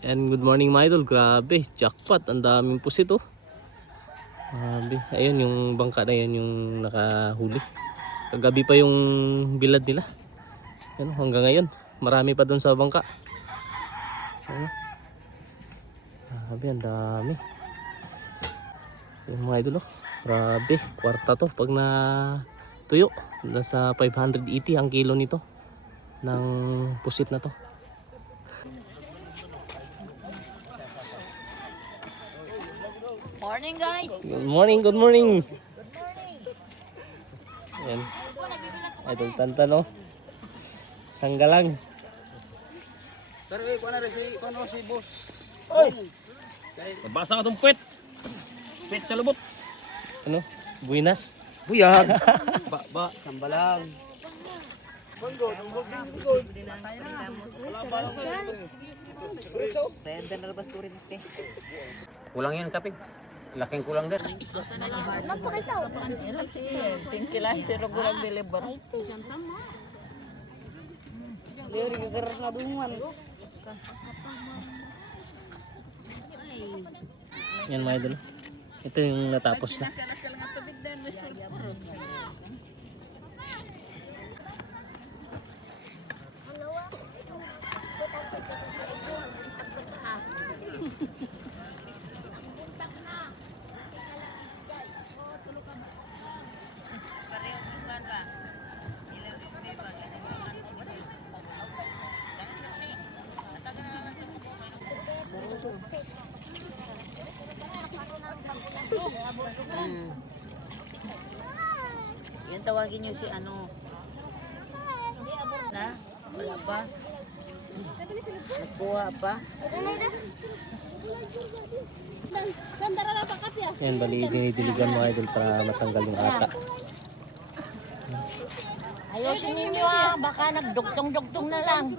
And good morning mga idol, grabe, jackpot, ang daming pusit oh. Grabe, ayun yung bangka na yan yung nakahuli. Kagabi pa yung bilad nila. Ayun, hanggang ngayon, marami pa dun sa bangka. Ayun. Grabe, ang dami. Ayun mga idol oh, grabe, kwarta to pag na tuyo. Nasa 580 ang kilo nito ng pusit na to. Morning guys! Good morning, good morning. Ayan. Idol Tantan oh. Sanggalang. Pero si boss. Mabasa nga itong puwet. Puwet sa lubot. Ano? Buinas? Buyag. Sambalang. Kulang yan kapig. Laking kulang din. Hirap si tingkilan si Rogulang deliver. Dari gegeras nabungan. Yan mga idol. Ito yung natapos na. Yan tawagin nyo si ano. Na? Wala pa? Nagkuha pa? Yan, bali dinidiligan mga idol para matanggal yung ata. Ayusin ninyo baka nagdugtong-dugtong na lang.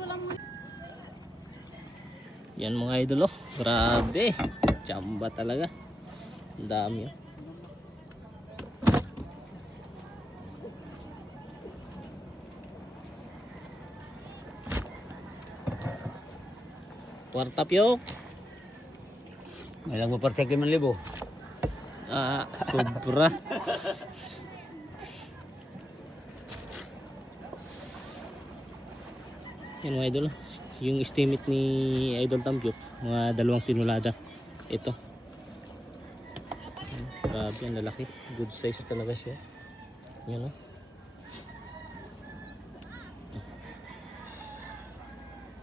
Yan mga idol oh. Grabe. Chamba talaga. Ang dami oh. Kwarta piyok. May lang mo partek 5,000. Ah, sobra. Yan mga idol, yung estimate ni Idol Tampiok, mga 2 tinulada. Ito. Grabe, ang lalaki. Good size talaga siya. Yan oh.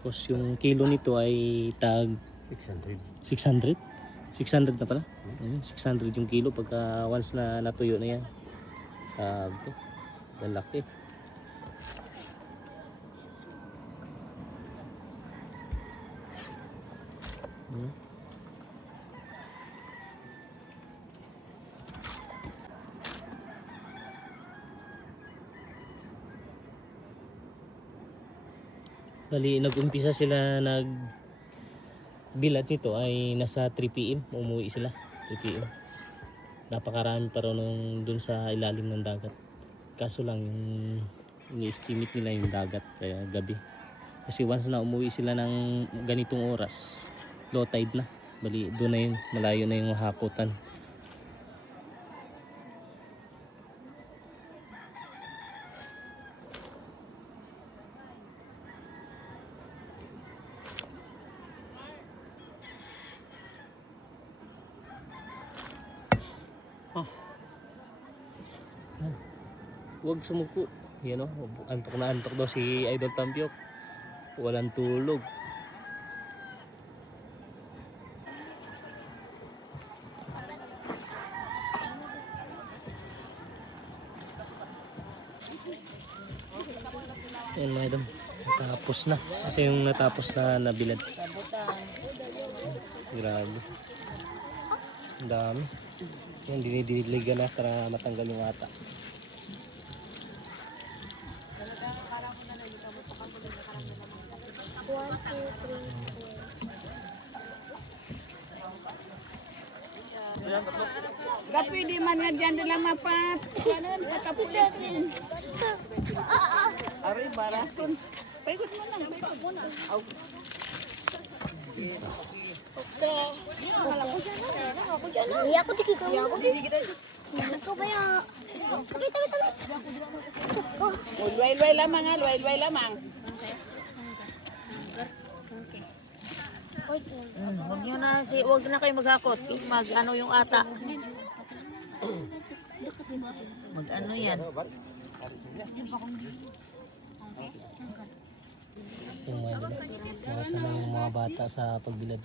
Tapos yung kilo nito ay tag 600. 600. 600 na pala. 600 yung kilo pagka once na natuyo na yan. Grabe. Lalaki. Bali, nag-umpisa sila bilad nito ay nasa 3 PM. Umuwi sila 3 PM. Napakarami pa rin nung dun sa ilalim ng dagat. Kaso lang yung ini-estimate nila yung dagat kaya gabi. Kasi once na umuwi sila ng ganitong oras, low tide na. Bali, doon na yun, malayo na yung hakutan. Huwag sumuko. Yan o, antok na antok daw si Idol Tampiok. Walang tulog. Yan mga idol, natapos na. Ito yung natapos na nabilad. Grabe. Ang dami. Yan, dinidiligan na para matanggal yung ata. Pwede man nga dyan nila mapat. Kanan, katapulit. Ari, baraton. Paikot mo lang, paikot mo na. Iya aku dikit kamu. Iya aku dikit. Ikaw ba ya? Kita. Oh, Luway-luway lamang ha, luway-luway lamang. Huwag nyo na, huwag na kayo maghakot. Mag ano yung ata. Mag ano yan. Yung mga idol. Nasa na yung mga bata sa pagbilad.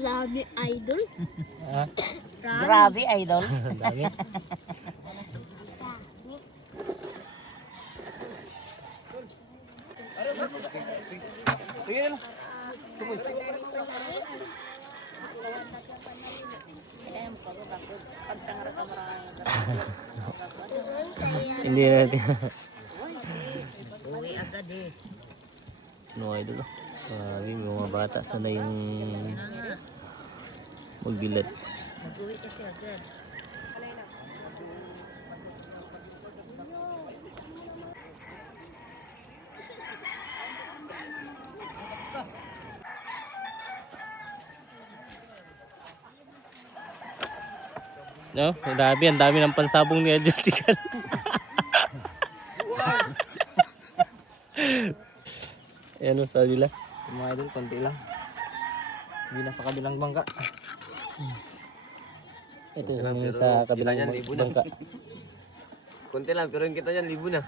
Lagi idol. Ha? Grabe, idol. Ang dami. Hindi natin. Uwi agad eh. No idol. Yung mga bata sana yung magbilad. Mag-uwi kasi agad. No, grabe, ang dami ng pansabong ni Adjel Sigal. Ayan o, sa nila. Yung mga idol, konti lang. Hindi na sa kabilang bangka. Ito sa kabilang Yan, libo na. bangka. Konti lang, pero yung kita dyan, libo na.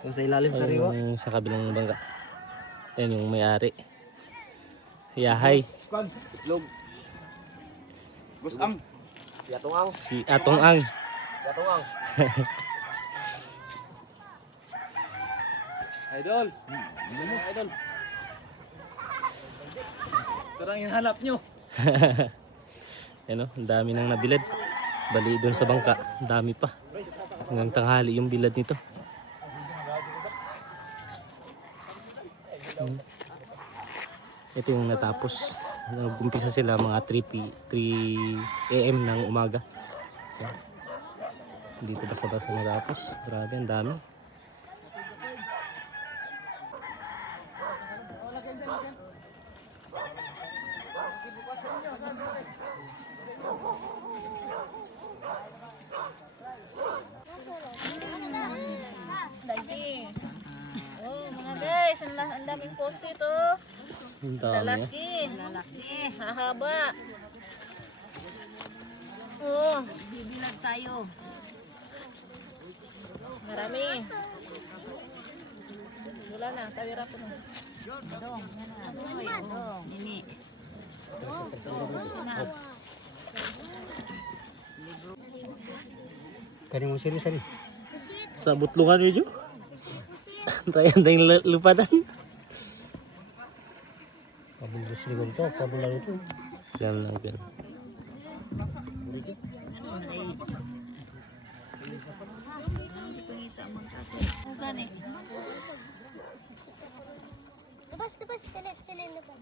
Yung sa ilalim, sa riwa. Yung sa kabilang bangka. Ayan yung may-ari. Yahay. Log. Gusang. Si Atong Ang. Si Atong Ang. Si Atong Ang. Idol. Idol. Ito lang hinahanap nyo. Ayan o, ang dami nang nabilad. Bali doon sa bangka, ang dami pa. Hanggang tanghali yung bilad nito. Ito yung natapos. Nag-umpisa sila mga 3 AM ng umaga. Ayan. Dito basta-basta natapos. Grabe, ang dami. Lagi. Oh, mga guys, ang daming posit oh. Ang dami. Lalaki. Hahaba. Oh, bibilag tayo. Marami. Wala na, tawira ko na. Dong, yan na. Dong, nini. Kani mo serius ani? Sa butlungan medyo. Tayo tayong lupadan. Pabulus ni gonto, pabulan ito. Diyan lang yan. Lepas, sila lepas.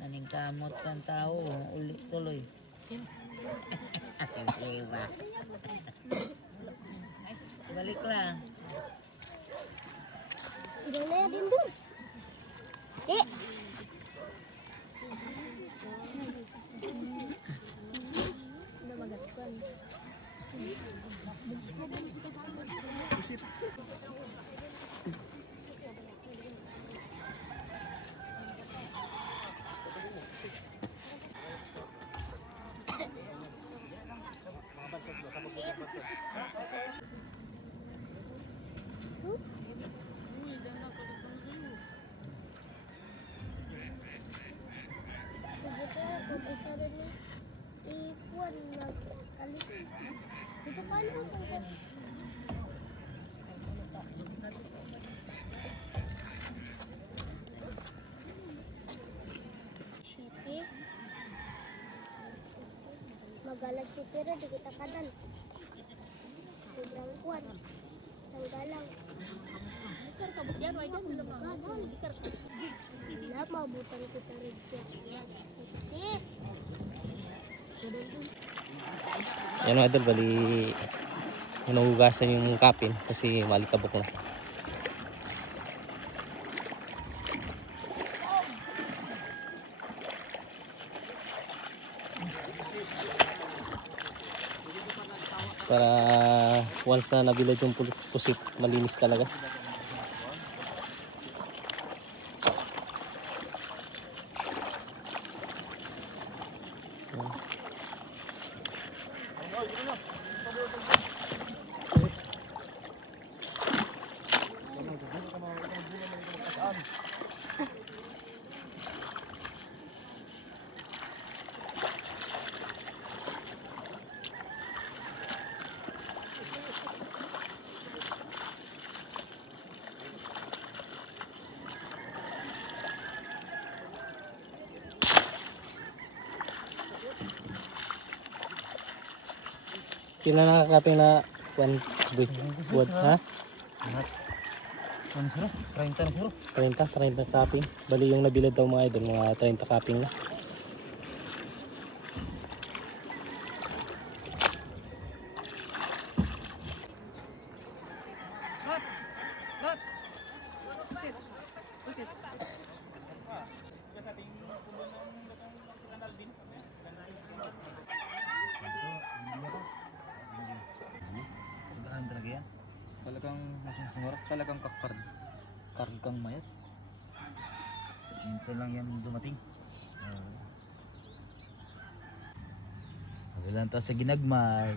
Naning kamot ng tao, ulit tuloy. Diba? Balik lang. Idol na din dun. Magalag si pero di kita kadal. Sobrang kuat. Tanggalang. Bikar kabut yan, why dyan? Bikar kabut. Wala, mabutan kita rin siya. Yan mga idol, bali Hinuhugasan yung kapin kasi malikabok na. Para once na nabilad yung pusit, malinis talaga. Kailan nakakaping na buwan, ha? 30 kaping. Bali yung nabilad daw mga idol, mga 30 kaping na. Talaga yan. Talagang masusungurak, talagang kargang mayat. Minsan lang yan dumating. Wala tayo sa ginagmay.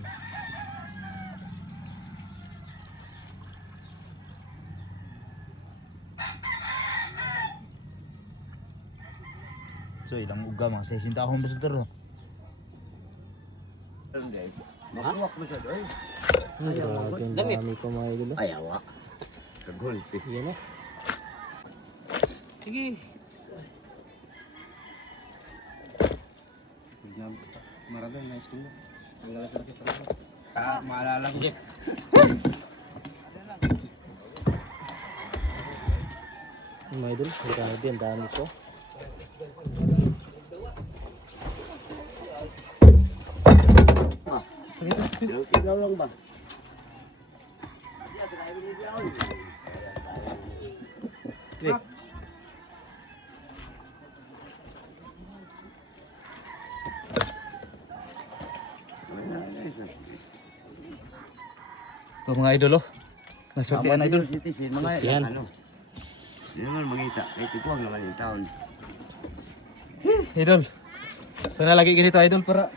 So ilang uga mga 60 akong basuntor no? Makuwak mo siya doon. Grabe, ang dami pa mga idol. Ayawa. Kagulpi. Yan o. Sige. Maraming na istindo. Ang galas na kita. Maalala ko. Mga idol, grabe, ang dami ko. Ilaw lang ba? Ito mga idol oh. Naswertean idol. Citizen, mga Yan. ano. Hindi naman mangita. Kahit ikuwang naman yung taon. Idol. Sana lagi ganito idol para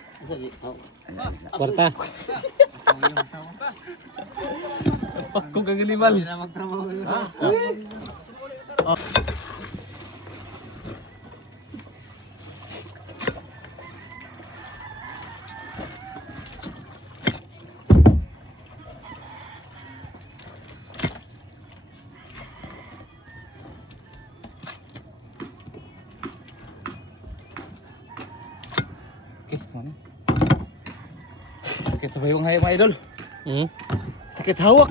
Kwarta. pakong kagalimal. Okay, mana? Sakit sa bayong hay mga idol. Hmm? Sakit sa hawak.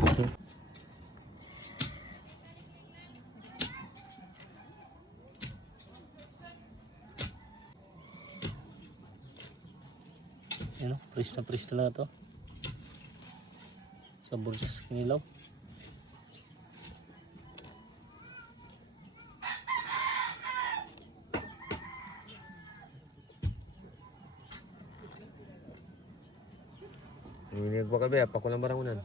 Yan o, fresh talaga to. Sa Burgess Kinilaw. Ngunit ba kabe? Apa ko lang barangunan?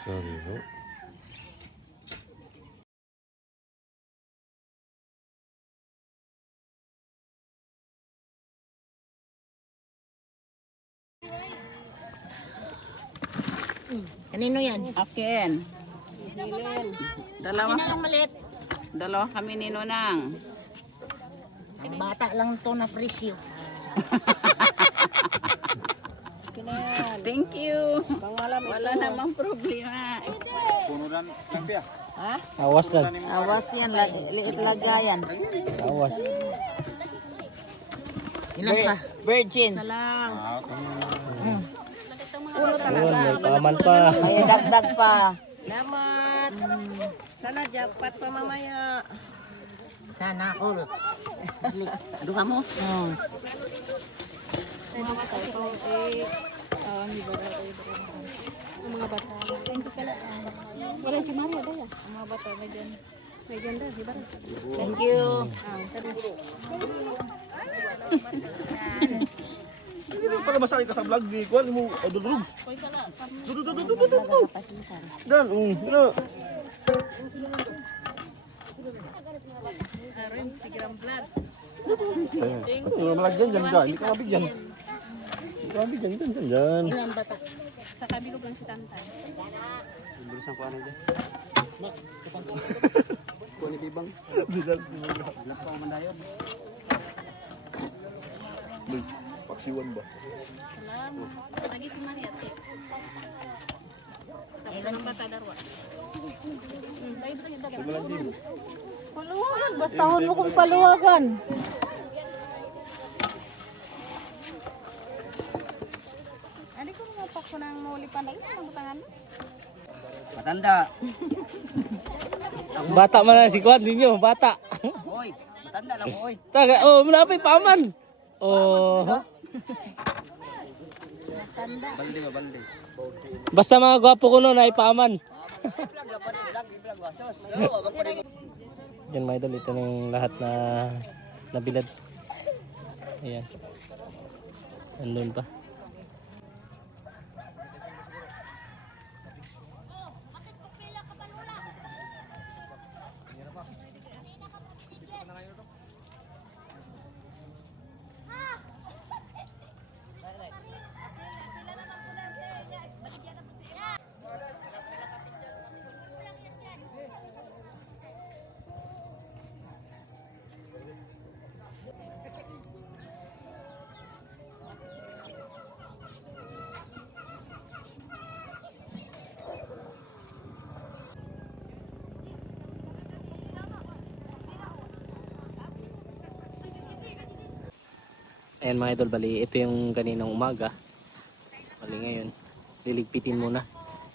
Sorry bro. Kanino yan? Akin. Dalawa, Kanino yung maliit? dalawa kami ni Nonang. Ang bata lang to na presyo. Thank you. Wala namang problema. Awas lang. Awas yan, liit lagayan. Awas. Ilan pa? Virgin. Salang. puno Yun, talaga. may paaman pa. May dagdag pa. Salamat. Sana jackpot pa mamaya. Sana all. Duha mo? Ang mga bata. Wala si Maria ba ya? Ang mga bata may dyan. May ganda, di ba? Thank you. Hindi mo pala masakit ka sa vlog di kuan mo idol rugs. Dan, na. Arin, si Gram Blood. Ano malagyan dyan ka, hindi ka mabigyan. Hindi ka mabigyan dyan. Ilang bata. Sa kabilog lang si Tantan. Bilisan ko ano dyan. Kuha ni Bibang. Bisan. Alam ko ang mandayon. Paksiwan ba? Salamat. Lagi si Maria. Tapos ang bata darwa. Tumalan din. Paluwagan, bastahon mo kung paluwagan. Ano ko mga pakso ng muli pa na ang butangan mo? Matanda. Bata man na si Kwan ninyo, bata. Oy, matanda lang oy. Taga, oh, malapit paaman. Oh, Balde ba balde? basta mga gwapo ko noon ay paaman. Vlog wasos. Yan mga idol, ito na yung lahat na nabilad. Ayan. Andun pa. Ayan mga idol, bali ito yung kaninang umaga. Bali ngayon, liligpitin muna.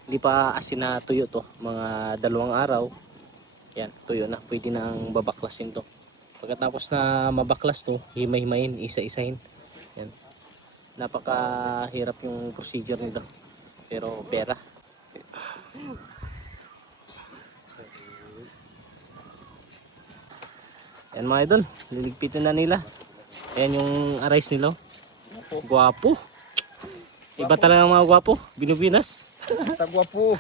Hindi pa asin na tuyo to, mga 2 araw. Yan, tuyo na, pwede nang babaklasin to. Pagkatapos na mabaklas to, himay-himayin, isa-isahin. Yan. Napakahirap yung procedure nito. Pero pera. Yan mga idol, liligpitin na nila. Ayan yung arise nila. Guwapo. Iba talaga mga guwapo. Binubinas. Tagwapo.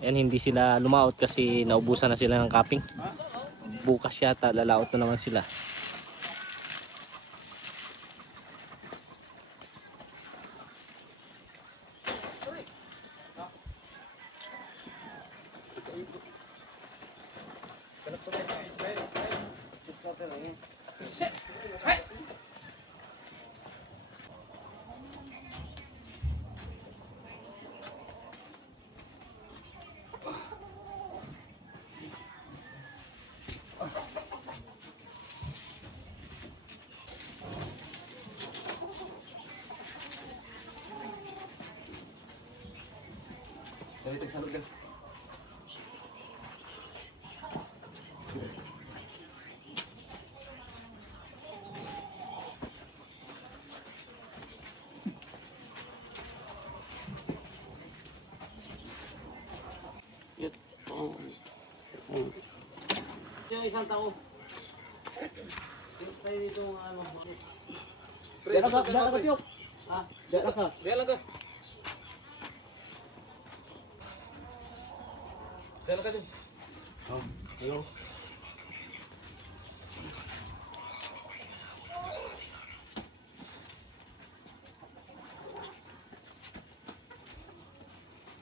Ayan, hindi sila lumaot kasi naubusan na sila ng kaping. Bukas yata, lalaot na naman sila. Dali tagsalog ka. Isang tao. Tayo dito ano. Dala ka, Piyok. Ha? Dala ka. Dala ka. Dala ka din. Ayun.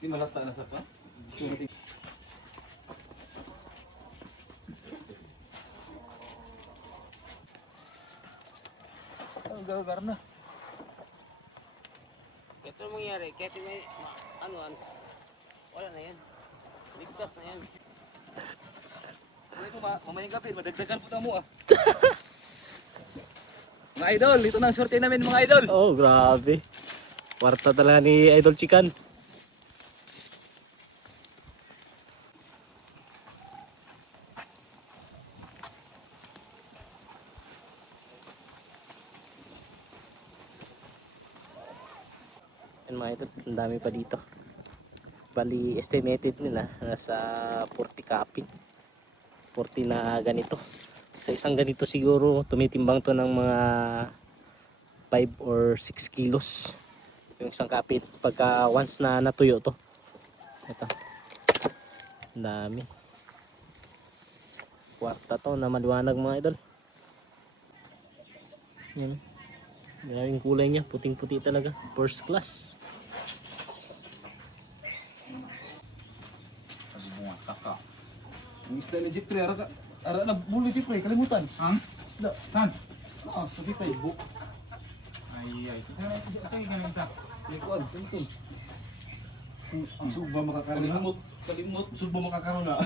Di malata na sa ka? Security. Gagar na. Ito mangyari, kahit may ano, wala na yan. Ligtas na yan. Mamayang gabi, madagdagan po na mo ah. Mga idol, ito na ang sorte namin mga idol. Oh, grabe. Kwarta talaga ni Idol Chikan. Yan mga idol, ang dami pa dito. Bali, estimated nila nasa 40 copy. 40 na ganito. Sa isang ganito siguro tumitimbang to ng mga 5 or 6 kilos yung isang kapit pagka once na natuyo to. Ito, ang dami. Kwarta to na maliwanag mga idol. Yan, maraming kulay niya, puting puti talaga, first class. Ang isda ni Jeffrey, ara na muli Jeffrey, kalimutan. Ang isda, saan? Oo, sa Jeffrey, buk. Ay. Saan yung galing ta? Likuan, tuntun. Ang suba makakaroon na. Kalimut. Suba makakaroon na.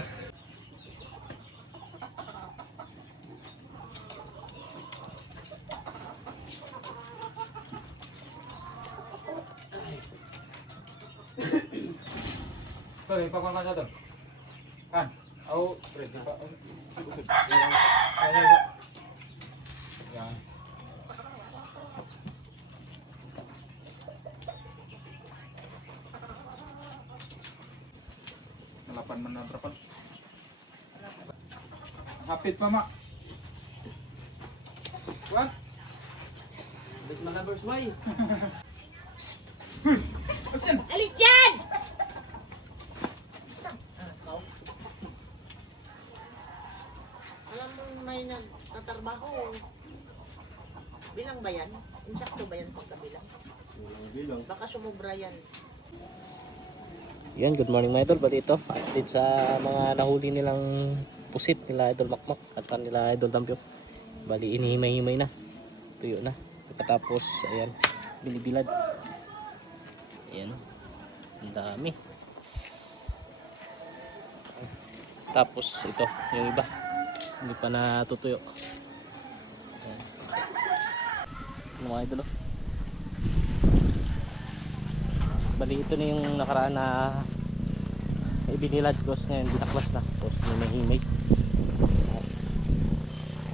Tol, ipapang ka siya tol. Kan? Ako, Fred, di ba? Yan. Nalapan man na trapal. Hapit pa ma. What? Big mga numbers, why? Alis dyan! Alam mo may nagtatrabaho. Bilang ba yan? Insakto ba yan pagkabilang? Bilang. Baka sumubra yan. Yan, good morning mga idol. Bali ito, update sa mga nahuli nilang pusit nila Idol Makmak at saka nila Idol Tampyok. Bali inihimay-himay na. Tuyo na. Pagkatapos, ayan, binibilad. Ayan, ang dami. Tapos ito, yung iba. Hindi pa natutuyo. Ayan. Ano mga idol, oh. Bali ito na yung nakaraan na ibinilad ko ngayon binaklas na tapos may himay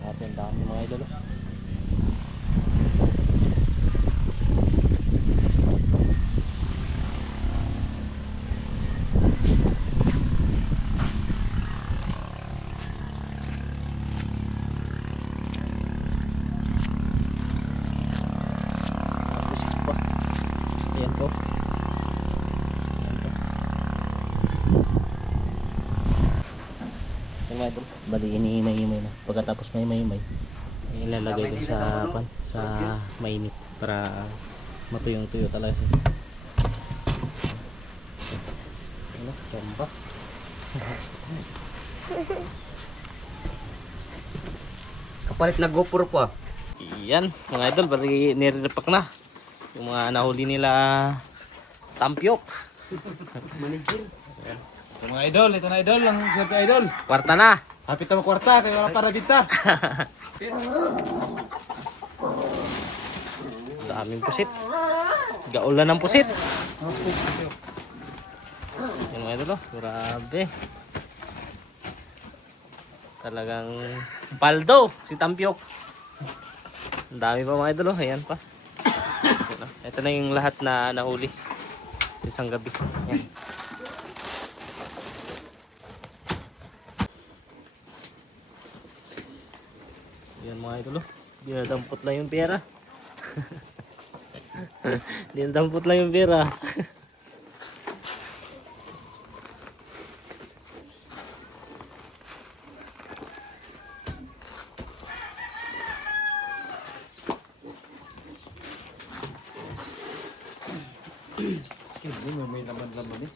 at yung dami mga idol. Tapos pa ayan po. Bali inihimay-himay na. Pagkatapos may himay ilalagay ko sa pan, sa mainit para matuyong-tuyo talaga. Ano, bomba. Kapalit na GoPro po ah. Iyan, mga idol, bali nire-repack na yung mga nahuli nila Tampyok. Mga idol, ito na idol, ang siyempre idol. Kwarta na. Hapit na kwarta, kaya wala para binta. Daming pusit. Gaulan ng pusit. Yan mga idol, oh. Grabe. Talagang paldo si Tampyok. Ang dami pa mga idol, oh. Ayan pa. Ito na yung lahat na nahuli sa isang gabi. Yan. Yan mga idol, oh. Dinadampot lang yung pera. Dinadampot lang yung pera. May laman-laman eh.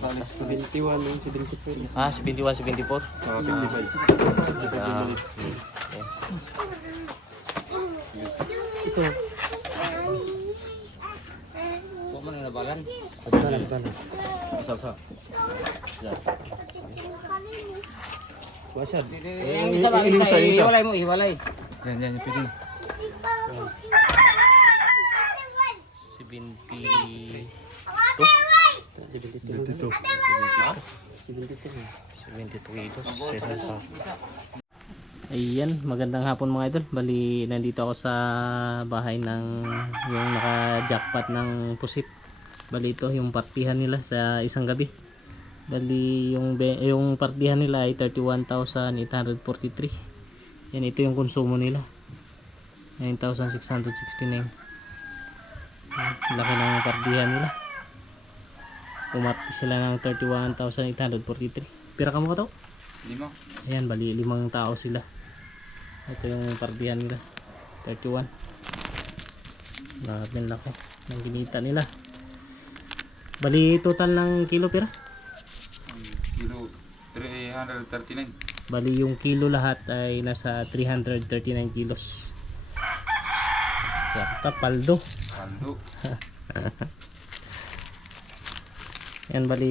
Alas 21 yung 74. Ah, 71, 74. Oh, 55. Ah, Ito. Huwag mo na nabalan. Agdan. Sa. Yan. Kuasad. Yung isa ba? Isa, ihiwalay mo, ihiwalay. Yan, yung pili. 72 kilos. Ayan, magandang hapon mga idol. Bali, nandito ako sa bahay ng yung naka-jackpot ng pusit. Bali, ito yung partihan nila sa isang gabi. Bali, yung partihan nila ay 31,843. Yan, ito yung konsumo nila. 9,669. Laki ng partihan nila. Umarte sila ng 31,843. Pira ka mo ka to? 5. Ayan, bali 5 tao sila. Ito yung partihan nila. 31. Grabe lang ako ng ginita nila. Bali total ng kilo pira? Kilo 339. Bali yung kilo lahat ay nasa 339 kilos. Kwarta paldo. Pando. Yan, bali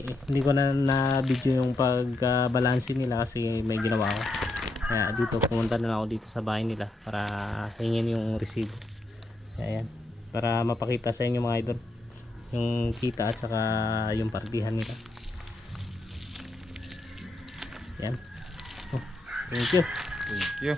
hindi ko na video yung pagbalansin nila kasi may ginawa ako. Kaya dito pumunta na ako dito sa bahay nila para hingin yung resibo. Kaya yan, para mapakita sa inyo mga idol yung kita at saka yung partihan nila. Yan. Oh, thank you. Thank you.